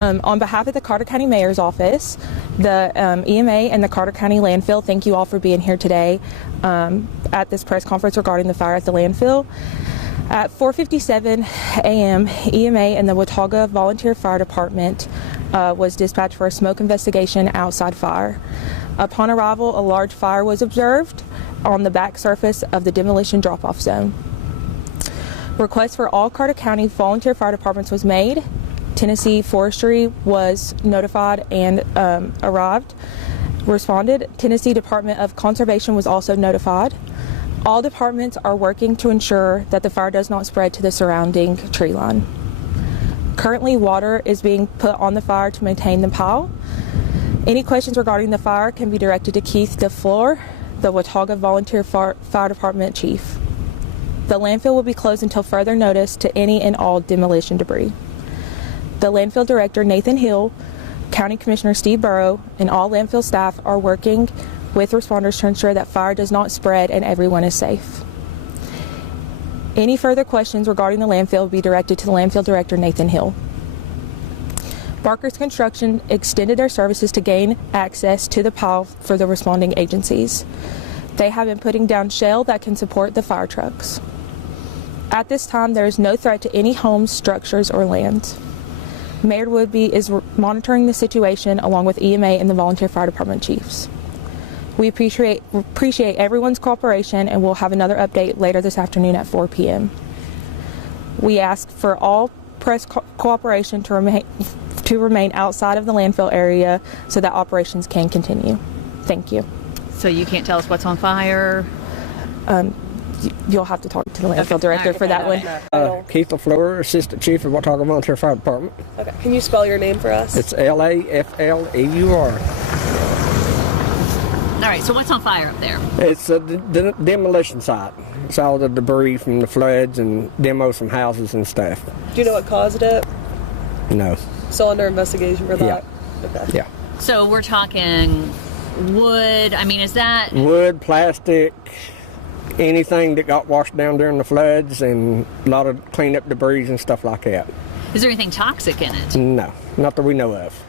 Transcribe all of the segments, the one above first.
On behalf of the Carter County Mayor's Office, the EMA and the Carter County landfill, thank you all for being here today at this press conference regarding the fire at the landfill. At 4:57 a.m., EMA and the Watauga Volunteer Fire Department was dispatched for a smoke investigation outside fire. Upon arrival, a large fire was observed on the back surface of the demolition drop-off zone. Request for all Carter County volunteer fire departments was made. Tennessee Forestry was notified and responded. Tennessee Department of Conservation was also notified. All departments are working to ensure that the fire does not spread to the surrounding tree line. Currently, water is being put on the fire to maintain the pile. Any questions regarding the fire can be directed to Keith DeFleur, the Watauga Volunteer Fire Department Chief. The landfill will be closed until further notice to any and all demolition debris. The landfill director, Nathan Hill, County Commissioner Steve Burrow, and all landfill staff are working with responders to ensure that fire does not spread and everyone is safe. Any further questions regarding the landfill will be directed to the landfill director, Nathan Hill. Barker's Construction extended their services to gain access to the pile for the responding agencies. They have been putting down shell that can support the fire trucks. At this time, there is no threat to any homes, structures, or land. Mayor Woodby is monitoring the situation along with EMA and the volunteer fire department chiefs. We appreciate everyone's cooperation, and we'll have another update later this afternoon at 4 p.m. We ask for all press cooperation to remain outside of the landfill area so that operations can continue. Thank you. So you can't tell us what's on fire? You'll have to talk to the landfill director for that one. Keith LaFleur, Assistant Chief of Watauga Volunteer Fire Department. Okay. Can you spell your name for us? It's Lafleur. All right, so what's on fire up there? It's the demolition site. It's all the debris from the floods and demos from houses and stuff. Do you know what caused it? No. Still under investigation for that? Yeah. Okay. Yeah. So we're talking wood. I mean, is that... Wood, plastic, anything that got washed down during the floods, and a lot of cleanup debris and stuff like that. Is there anything toxic in it? No, not that we know of.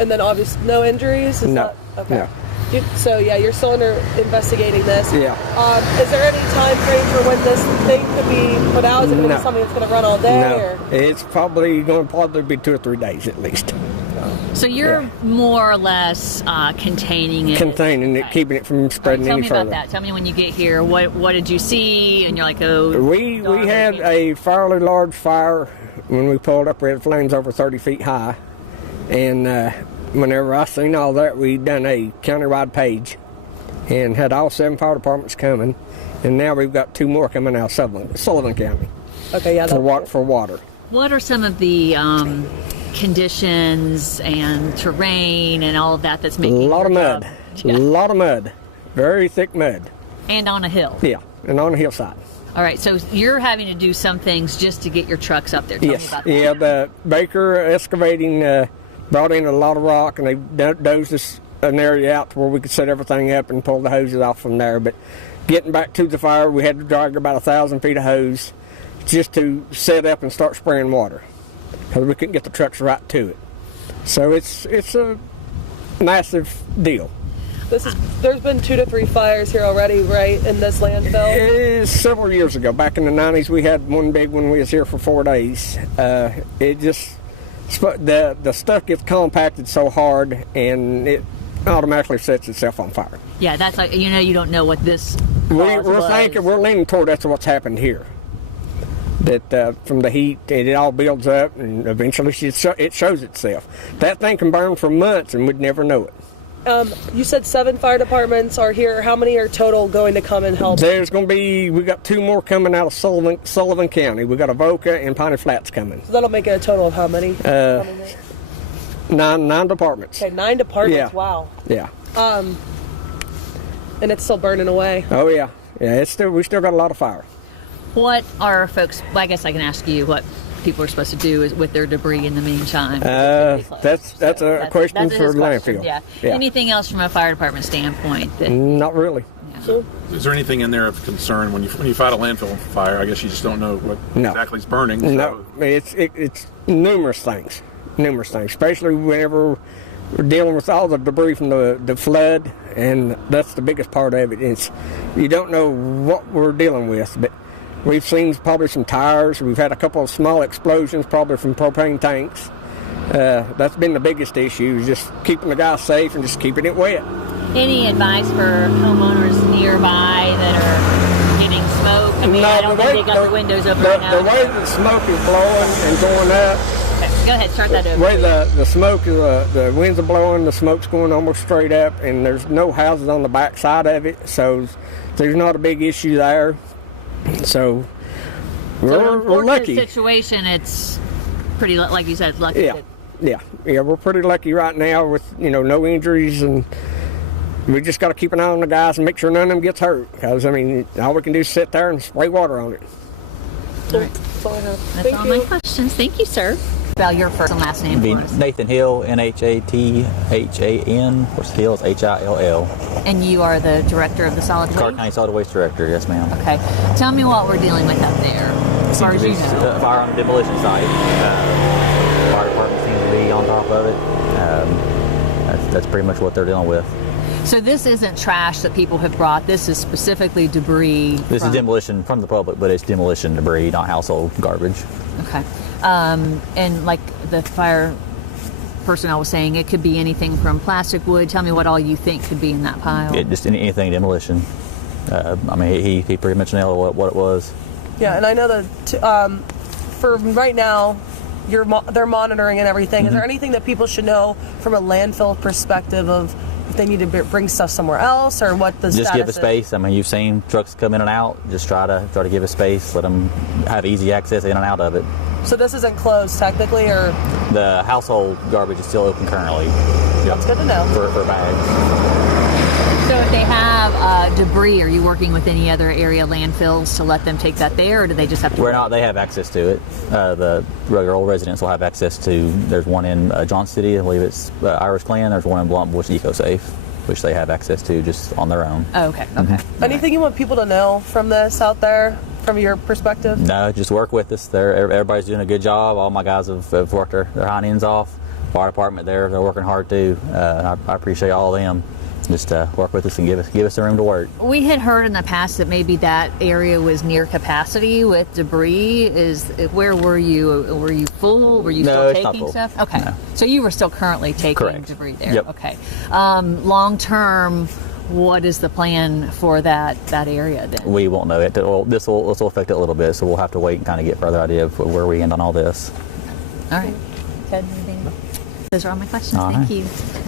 And then obviously no injuries? No. Okay. No. So yeah, you're still investigating this. Yeah. Is there any time frame for when this thing could be put out? Is it going to be something that's going to run all day? No. Or? It's probably going to be 2 or 3 days at least. So you're more or less containing it. Containing it, keeping it from spreading any further. Tell me about that. Tell me when you get here, what did you see? And you're like, oh. We had a fairly large fire when we pulled up. We had flames over 30 feet high. And whenever I seen all that, we done a countywide page and had all 7 fire departments coming. And now we've got 2 more coming out of Sullivan County. Okay, yeah. For water. What are some of the conditions and terrain and all of that that's making a lot of mud. Yeah. A lot of mud. Very thick mud. And on a hill. Yeah, and on a hillside. All right, so you're having to do some things just to get your trucks up there. Tell me about that. Yeah, the Baker Excavating brought in a lot of rock, and they dozed us an area out to where we could set everything up and pull the hoses off from there. But getting back to the fire, we had to drag about 1,000 feet of hose just to set up and start spraying water, because we couldn't get the trucks right to it. So it's a massive deal. There's been 2 to 3 fires here already, right, in this landfill? It is several years ago. Back in the 90s, we had one big one. We was here for 4 days. The stuff gets compacted so hard, and it automatically sets itself on fire. Yeah, that's like, you don't know what this we're leaning toward that's what's happened here. That from the heat, it all builds up, and eventually it shows itself. That thing can burn for months, and we'd never know it. You said 7 fire departments are here. How many are total going to come and help? We got 2 more coming out of Sullivan County. We got Avoca and Piney Flats coming. So that'll make it a total of how many? 9 departments. Okay, 9 departments. Yeah. Wow. Yeah. And it's still burning away. Oh yeah. Yeah. We still got a lot of fire. What are folks? Well, I guess I can ask you what people are supposed to do with their debris in the meantime. That's a question for the landfill. Yeah. Anything else from a fire department standpoint? Not really. So, is there anything in there of concern when you fight a landfill fire? I guess you just don't know what exactly is burning. No, it's numerous things. numerous things, especially whenever we're dealing with all the debris from the flood, and that's the biggest part of it. You don't know what we're dealing with, but we've seen probably some tires. We've had a couple of small explosions, probably from propane tanks. That's been the biggest issue, is just keeping the guys safe and just keeping it wet. Any advice for homeowners nearby that are getting smoke? I mean, I don't think they got the windows open right now. The way the smoke is blowing and going up. Okay, go ahead, start that over. The way the smoke is, the winds are blowing, the smoke's going almost straight up, and there's no houses on the back side of it, so there's not a big issue there. So we're lucky. Situation, it's pretty, like you said, lucky. Yeah, we're pretty lucky right now with no injuries, and we just got to keep an eye on the guys and make sure none of them gets hurt. Because I mean, all we can do is sit there and spray water on it. All right. That's all my questions. Thank you, sir. Spell your first and last name for us. Nathan Hill, Nhathan. Of course, Hill is Hill. And you are the director of the solid waste? Clark County Solid Waste Director, yes, ma'am. Okay. Tell me what we're dealing with up there, as far as you know. Fire on the demolition site. Fire department seems to be on top of it. That's pretty much what they're dealing with. So this isn't trash that people have brought. This is specifically debris. This is demolition from the public, but it's demolition debris, not household garbage. Okay. And like the fire personnel was saying, it could be anything from plastic, wood. Tell me what all you think could be in that pile. Just anything demolition. I mean, he pretty much nailed what it was. Yeah, and I know that for right now, they're monitoring and everything. Is there anything that people should know from a landfill perspective of if they need to bring stuff somewhere else, or what the just status give a space. is? I mean, you've seen trucks come in and out. Just try to give a space. Let them have easy access in and out of it. So this isn't closed technically, or the household garbage is still open currently. That's good to know. For bags. So if they have debris, are you working with any other area landfills to let them take that there, or do they just have to? We're not. They have access to it. The regular old residents will have access to. There's one in Johnson City, I believe it's Irish Clan. There's one in Blunt Bush, EcoSafe, which they have access to just on their own. Oh, okay. Okay. Anything you want people to know from this out there, from your perspective? No, just work with us. Everybody's doing a good job. All my guys have worked their hind ends off. Fire department they're working hard too. I appreciate all of them. Just work with us and give us the room to work. We had heard in the past that maybe that area was near capacity with debris. Where were you? Were you full? Were you still taking stuff? Okay. No. So you were still currently taking debris there. Yep. Okay. Long term, what is the plan for that area then? We won't know it. This will affect it a little bit, so we'll have to wait and kind of get further idea of where we end on all this. All right. Ted, anything? Those are all my questions. All Thank right. you.